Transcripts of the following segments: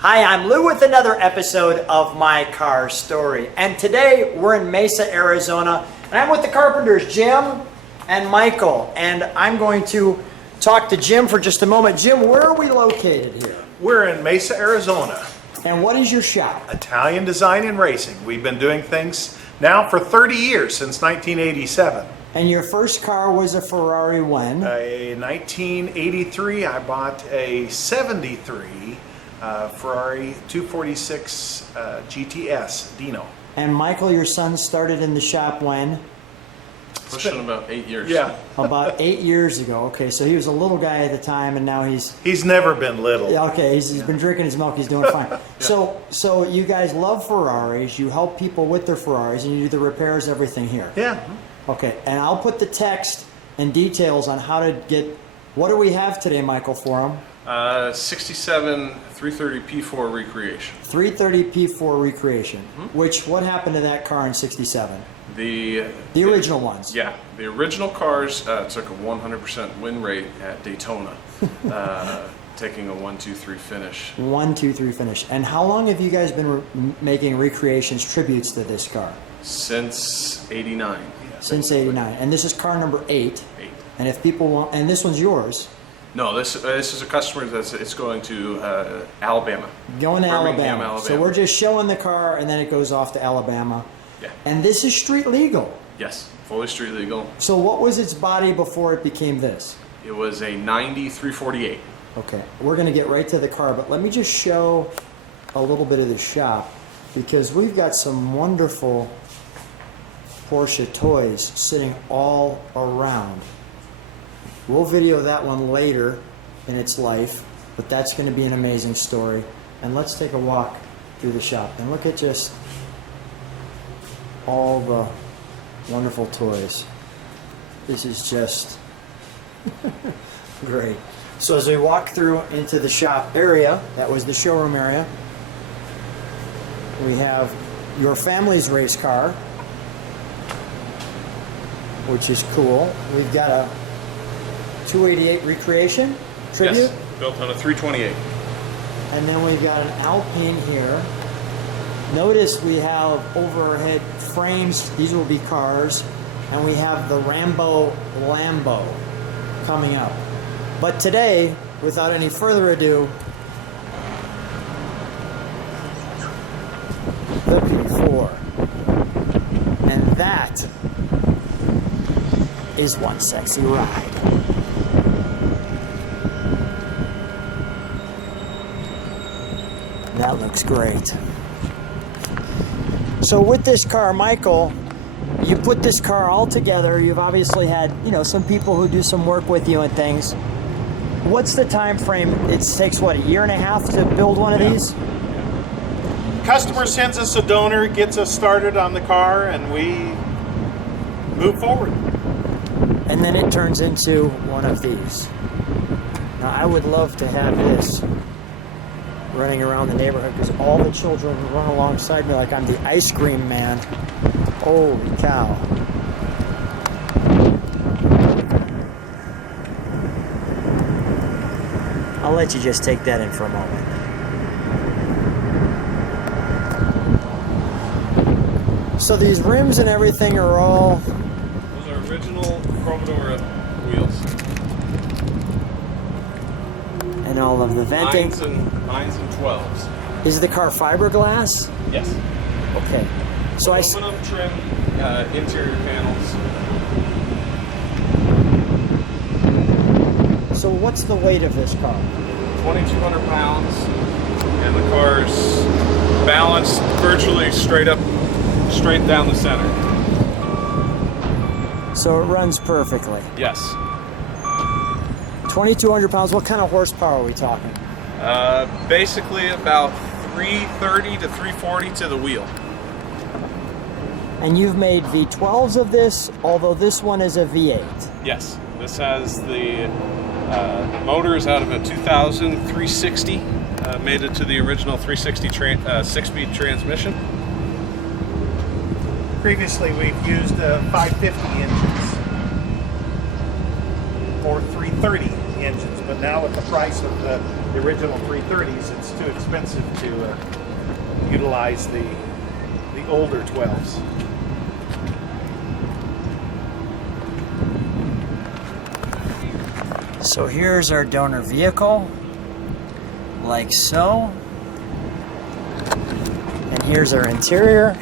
Hi, I'm Lou with another episode of My Car Story. And today we're in Mesa, Arizona, and I'm with the Carpenters, Jim and Michael. And I'm going to talk to Jim for just a moment. Jim, where are we located here? We're in Mesa, Arizona. And what is your shop? Italian Design and Racing. We've been doing things now for 30 years, since 1987. And your first car was a Ferrari when? In 1983, I bought a 73 Ferrari 246 GTS Dino. And Michael, your son started in the shop when? Pushing about 8 years. Yeah. About 8 years ago. Okay, so he was a little guy at the time, and now He's never been little. Yeah, okay, he's been drinking his milk. He's doing fine. So you guys love Ferraris. You help people with their Ferraris, and you do the repairs, everything here. Yeah. Okay, and I'll put the text and details on how to get. What do we have today, Michael, for them? 67 330 P4 Recreation. 330 P4 Recreation. What happened to that car in '67? The original ones. Yeah, the original cars took a 100% win rate at Daytona, taking a 1-2-3 finish. 1-2-3 finish. And how long have you guys been making recreations, tributes to this car? Since '89. Since '89. And this is car number 8. 8. And if people want, and this one's yours. No, this is a customer it's going to Alabama. Going to Birmingham, Alabama. So we're just showing the car, and then it goes off to Alabama. Yeah. And this is street legal. Yes, fully street legal. So what was its body before it became this? It was a 90 348. Okay, we're going to get right to the car, but let me just show a little bit of the shop, because we've got some wonderful Porsche toys sitting all around. We'll video that one later in its life, but that's going to be an amazing story. And let's take a walk through the shop and look at just all the wonderful toys. This is just great. So as we walk through into the shop area, that was the showroom area, we have your family's race car, which is cool. We've got a 288 Recreation Tribute. Yes, built on a 328. And then we've got an Alpine here. Notice we have overhead frames. These will be cars. And we have the Rambo Lambo coming up. But today, without any further ado, the P4. And that is one sexy ride. That looks great. So with this car, Michael, you put this car all together. You've obviously had, some people who do some work with you and things. What's the time frame? It takes, what, a year and a half to build one of these? Customer sends us a donor, gets us started on the car, and we move forward. And then it turns into one of these. Now, I would love to have this running around the neighborhood, because all the children run alongside me like I'm the ice cream man. Holy cow. I'll let you just take that in for a moment. So these rims and everything are all... Those are original Commodore wheels. And all of the venting. 9s and 12s. Is the car fiberglass? Yes. Okay. So Aluminum trim interior panels. So what's the weight of this car? 2,200 pounds, and the car's balanced virtually straight down the center. So it runs perfectly. Yes. 2,200 pounds. What kind of horsepower are we talking? Basically about 330 to 340 to the wheel. And you've made V12s of this, although this one is a V8. Yes. This has the motors out of a 2000 360. Made it to the original 360 6-speed transmission. Previously, we've used 550 engines or 330 engines, but now with the price of the the original 330s, it's too expensive to utilize the older 12s. So here's our donor vehicle, like so. And here's our interior.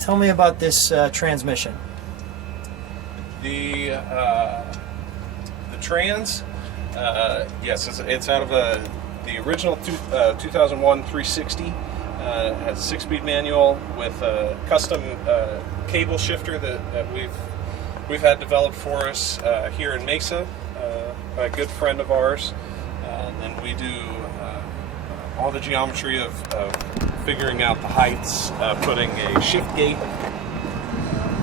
Tell me about this transmission. The trans, yes, it's out of the original 2001 360. Has a 6-speed manual with a custom cable shifter that we've had developed for us here in Mesa by a good friend of ours. And we do all the geometry of figuring out the heights, putting a shift gate,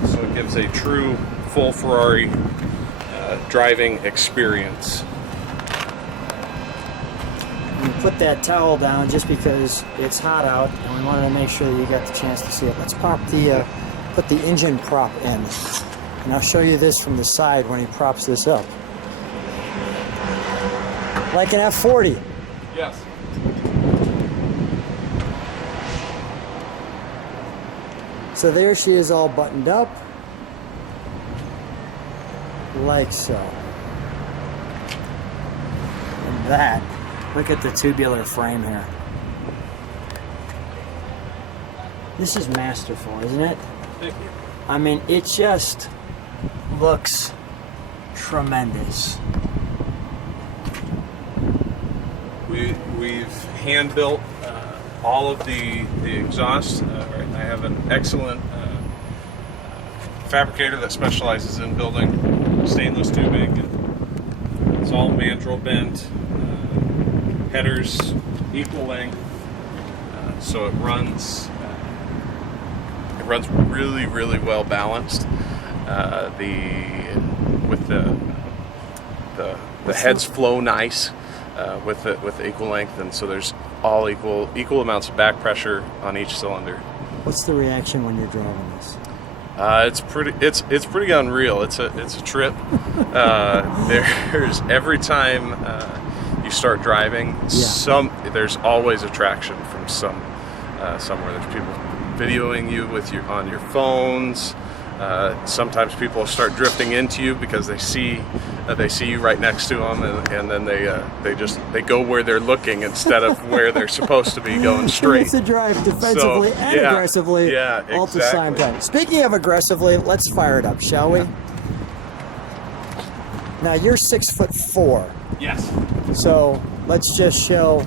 so it gives a true full Ferrari driving experience. We put that towel down just because it's hot out and we wanted to make sure that you got the chance to see it. Let's put the engine prop in, and I'll show you this from the side when he props this up. Like an F40. Yes. So there she is, all buttoned up, like so. And that, look at the tubular frame here. This is masterful, isn't it? Thank you. I mean, it just looks tremendous. We've hand built all of the exhausts. I have an excellent fabricator that specializes in building stainless tubing. It's all mandrel bent, headers equal length, so it runs really, really well balanced. With the heads flow nice. With the equal length, and so there's all equal amounts of back pressure on each cylinder. What's the reaction when you're driving this? It's pretty unreal. It's a trip. There's every time you start driving, there's always attraction from somewhere. There's people videoing you on your phones. Sometimes people start drifting into you because they see you right next to them, and then they go where they're looking instead of where they're supposed to be going straight. It's a drive defensively and aggressively all at the same time. Speaking of aggressively, let's fire it up, shall we? Now you're 6'4". Yes. So let's just show.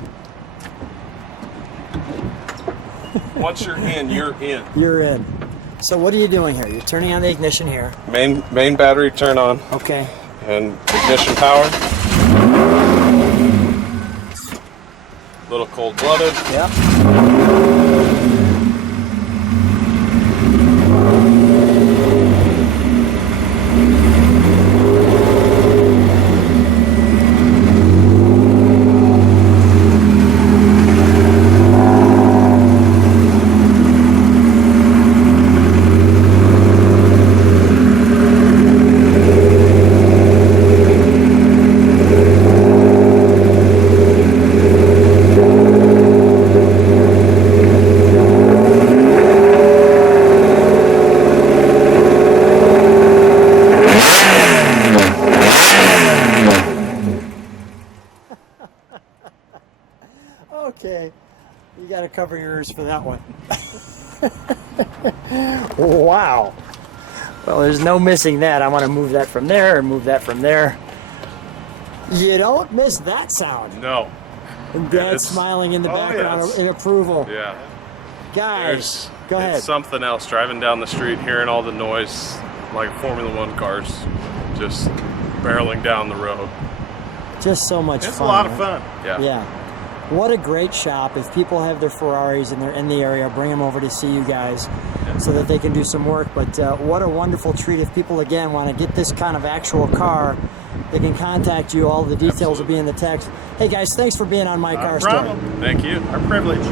Once you're in, you're in. You're in. So what are you doing here? You're turning on the ignition here. Main battery turn on. Okay. And ignition power. Little cold-blooded. Yep. Okay, you got to cover your ears for that one. Wow. Well, there's no missing that. I want to move that from there and move that from there. You don't miss that sound. No. And Dad's smiling in the background in approval. Yeah. Guys, go ahead. It's something else driving down the street, hearing all the noise, like Formula One cars just barreling down the road. Just so much fun. It's a lot of fun. Yeah. Yeah. What a great shop. If people have their Ferraris and they're in the area, bring them over to see you guys so that they can do some work. But what a wonderful treat. If people, again, want to get this kind of actual car, they can contact you. All the details will be in the text. Hey, guys, thanks for being on My Car Story. No problem. Thank you. Our privilege.